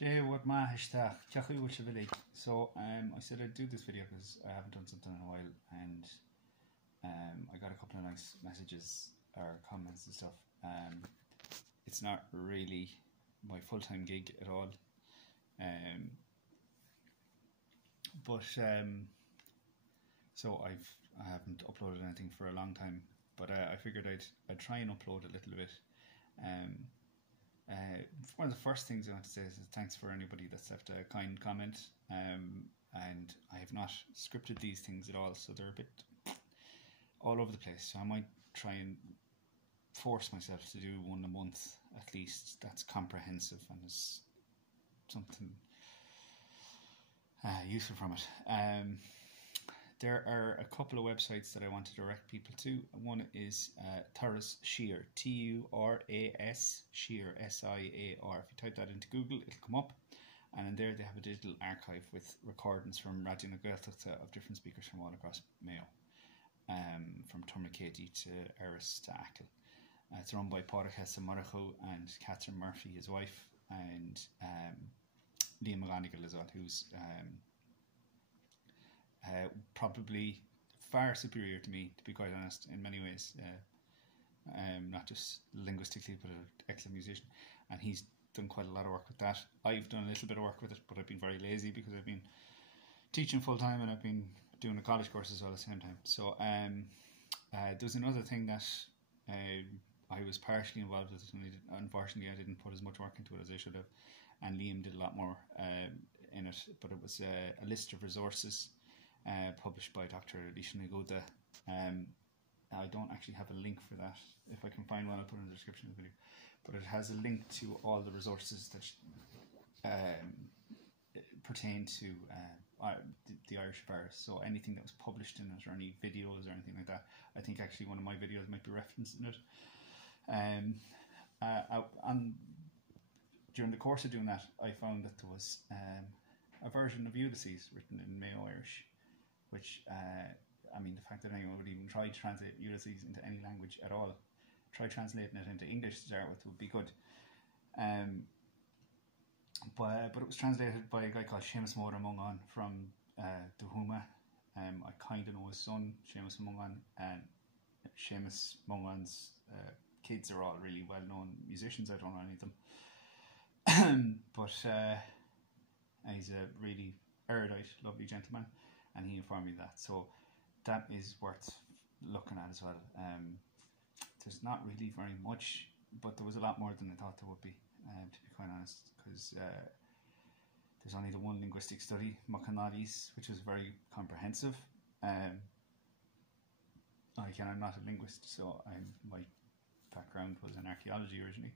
Gaeilge Mhaigh Eo. So I said I'd do this video because I haven't done something in a while, and I got a couple of nice messages or comments and stuff. It's not really my full-time gig at all, so I haven't uploaded anything for a long time, but I figured I'd try and upload a little bit. One of the first things I want to say is thanks for anybody that's left a kind comment, and I have not scripted these things at all, so they're a bit all over the place, so I might try and force myself to do one a month at least that's comprehensive and is something useful from it. There are a couple of websites that I want to direct people to. One is Turas Siar, Turas Siar, SIAR. If you type that into Google, it'll come up, and in there they have a digital archive with recordings from Radio na Gaeltachta of different speakers from all across Mayo, from Tourmakeady to Eris to Achill. It's run by Gaeilge Mhaigh Eo and Catherine Murphy, his wife, and Liam McGonigal as well, who's probably far superior to me, to be quite honest, in many ways, not just linguistically but an excellent musician, and he's done quite a lot of work with that. I've done a little bit of work with it, but I've been very lazy because I've been teaching full time and I've been doing a college course as well at the same time. So there's another thing that I was partially involved with, and unfortunately I didn't put as much work into it as I should have, and Liam did a lot more in it, but it was a list of resources published by Dr. Gaeilge Mhaigh Eo. I don't actually have a link for that. If I can find one, I'll put it in the description of the video. But it has a link to all the resources that pertain to the Irish virus. So anything that was published in it, or any videos or anything like that. I think actually one of my videos might be referenced in it. During the course of doing that, I found that there was a version of Ulysses written in Mayo Irish, which, I mean, the fact that anyone would even try to translate Ulysses into any language at all, try translating it into English to start with, would be good. But it was translated by a guy called Seamus Mongan from Dohuma. I kind of know his son, Seamus Mongan, and Seamus Mongan's kids are all really well-known musicians. I don't know any of them. But he's a really erudite, lovely gentleman, and he informed me that. So that is worth looking at as well. There's not really very much, but there was a lot more than I thought there would be, to be quite honest, because there's only the one linguistic study, Macanadis, which was very comprehensive. I'm not a linguist, so my background was in archaeology originally.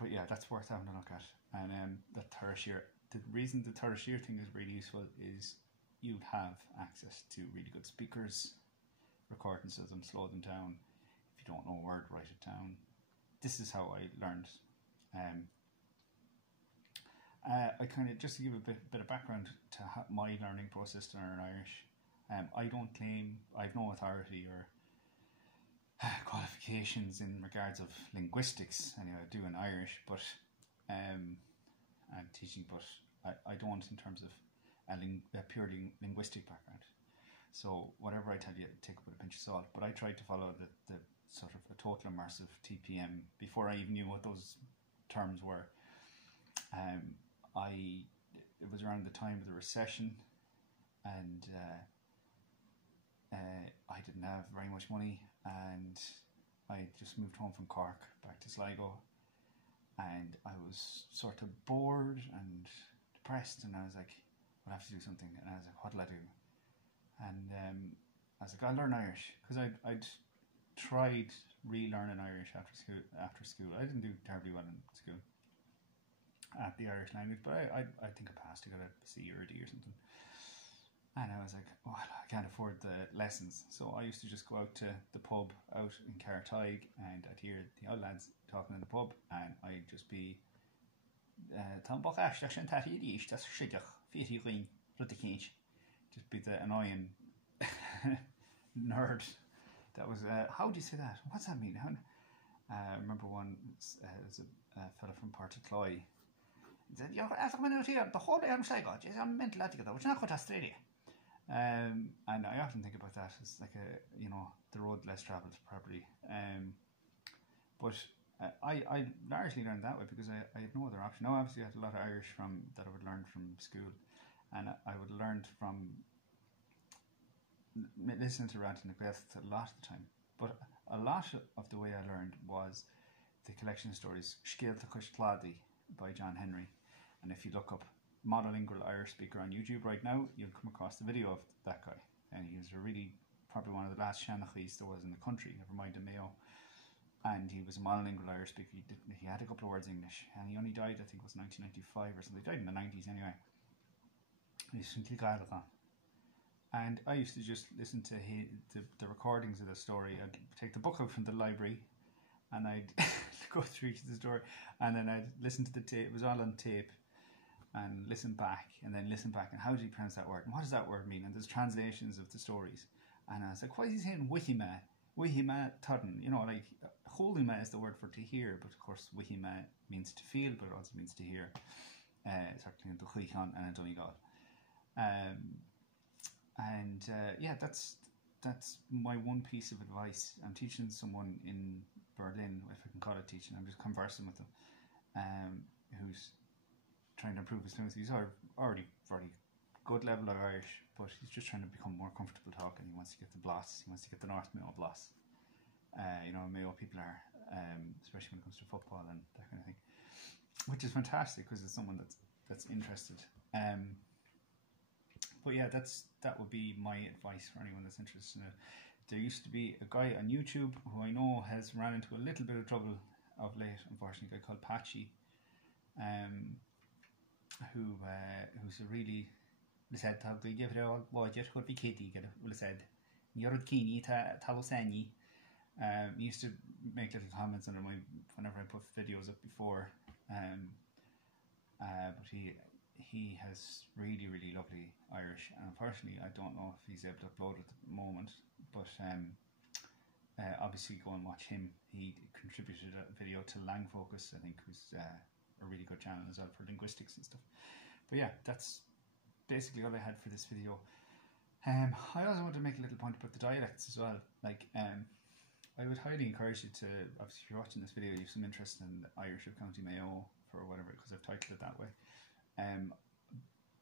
But yeah, that's worth having a look at. And the Turas Siar, the reason the Turas Siar thing is really useful is you'd have access to really good speakers, recordings of them, slow them down. If you don't know a word, write it down. This is how I learned. I kind of, just to give a bit of background to my learning process to learn Irish. I don't claim, I've no authority or qualifications in regards of linguistics. Anyway, I do in Irish, but I'm teaching, but I don't in terms of a purely linguistic background. So whatever I tell you, take it with a pinch of salt. But I tried to follow the sort of a total immersive TPM before I even knew what those terms were. It was around the time of the recession, and I didn't have very much money, and I just moved home from Cork back to Sligo, and I was sort of bored and depressed, and I was like, I'll have to do something. And I was like, what'll I do? And I was like, I'll learn Irish, because I'd tried relearning Irish after school. I didn't do terribly well in school at the Irish language, but I think I passed. I got a C or a D or something. And I was like, well, I can't afford the lessons. So I used to just go out to the pub out in Cartaig, and I'd hear the old lads talking in the pub, and I'd just be just be the annoying nerd that was, how do you say that? What's that mean? I remember one, it was a fella from Portacloy, He said, "You're coming out here the whole day on Sligo. Jeez, I'm mental altogether. Would you not go to Australia?" And I often think about that as like the road less travelled, probably. But I largely learned that way because I had no other option. Now, obviously, I had a lot of Irish that I would learn from school, and I would learn from listening to Ranting the Gaeilge a lot of the time. But a lot of the way I learned was the collection of stories Scialta Cushladi by John Henry. And if you look up monolingual Irish speaker on YouTube right now, you'll come across the video of that guy. And he was probably one of the last Shanachis there was in the country, never mind the Mayo. And he was a monolingual Irish speaker. He had a couple of words English, and he only died, I think it was 1995 or something. He died in the 90s anyway. He's from Gaeilge. And I used to just listen to the recordings of the story. I'd take the book out from the library, and I'd go through the story, and then I'd listen to the tape. It was all on tape, and listen back, and how did he pronounce that word, and what does that word mean? And there's translations of the stories, and I was like, why is he saying wihima tudden? Like holima is the word for to hear, but of course wihima means to feel, but it also means to hear. Certainly in the Gaeilge and in Donegal. That's my one piece of advice. I'm teaching someone in Berlin, if I can call it teaching. I'm just conversing with him, who's trying to improve his fluency. He's already very good level of Irish, but he's just trying to become more comfortable talking. He wants to get the bloss. He wants to get the North Mayo bloss. Mayo people are, especially when it comes to football and that kind of thing, which is fantastic because it's someone that's interested. But yeah, that would be my advice for anyone that's interested in it. There used to be a guy on YouTube who I know has ran into a little bit of trouble of late, unfortunately, a guy called Patchy, who's a really said Gaeilge Mhaigh Eo Kitty said Yorod Kini Talosani. He used to make little comments under whenever I put videos up before, but he has really, really lovely Irish, and unfortunately I don't know if he's able to upload it at the moment, but obviously go and watch him. He contributed a video to Lang Focus, I think, who's a really good channel as well for linguistics and stuff. But yeah, that's basically all I had for this video. I also want to make a little point about the dialects as well. Like, I would highly encourage you to, obviously if you're watching this video, you have some interest in Irish of County Mayo for whatever, because I've titled it that way.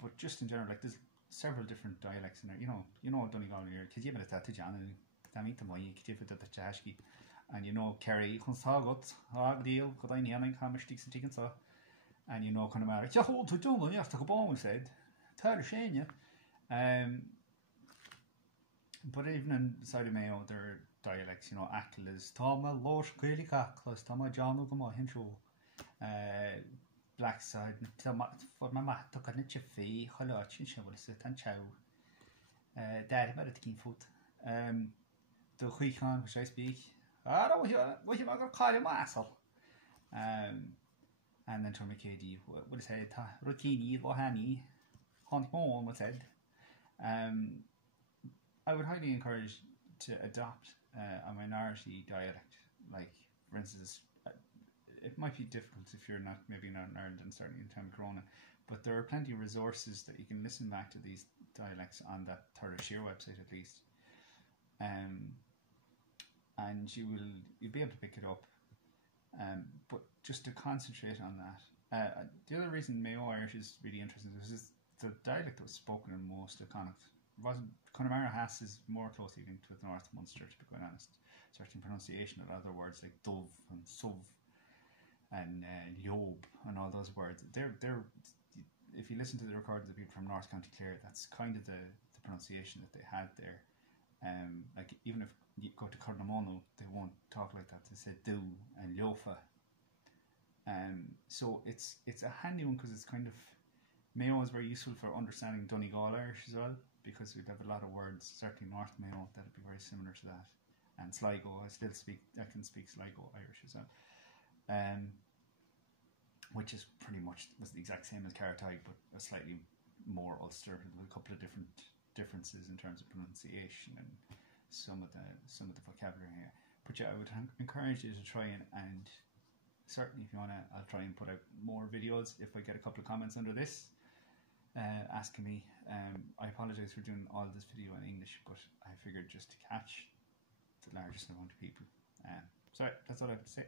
But just in general, like there's several different dialects in there. Donegal here, Kijiba the Jan, Damita Moy, Kijiba the Tashki, and Kerry, Consagot, Agdeal, Kodanian, Hammersticks and Chicken Saw, and Connemara, Yahoo to Jungle, you have to go on, we said, Tara Shane, but even inside of Mayo, there are dialects, Aklas, Tama, Losh, Gaeilge Aklas, Tama, John, Ugama, Hinshaw, Black side, for my mat, took a niche of fee, Holotch, and Shovelset, and Chow. Daddy, about it, Foot. The Gaeilge, which I speak, what you want to call him, asshole? And then Tommy KD, what is it? Rukini, Lohani, Hunt Home, what's said. I would highly encourage to adopt a minority dialect, like, for instance, it might be difficult if you're maybe not in Ireland and starting in time of Corona, but there are plenty of resources that you can listen back to these dialects on that Thurles Shear website at least, and you'll be able to pick it up, but just to concentrate on that. The other reason Mayo Irish is really interesting is the dialect that was spoken in most of Connacht. Connemara Hass is more closely linked with North Munster, to be quite honest. Certain pronunciation of other words like dove and suv and Job and all those words, they're if you listen to the recordings of people from North County Clare, that's kind of the pronunciation that they had there. Like even if you go to Cornamono, they won't talk like that. They say do and Lofa. So it's a handy one because it's kind of, Mayo is very useful for understanding Donegal Irish as well, because we'd have a lot of words, certainly North Mayo, that would be very similar to that. And Sligo, I can speak Sligo Irish as well. Which is pretty much was the exact same as Cartag, but a slightly more Ulster, with a couple of differences in terms of pronunciation and some of the vocabulary here. But yeah, I would encourage you to try and certainly if you want to, I'll try and put out more videos if I get a couple of comments under this asking me. I apologise for doing all this video in English, but I figured just to catch the largest amount of people. So that's all I have to say.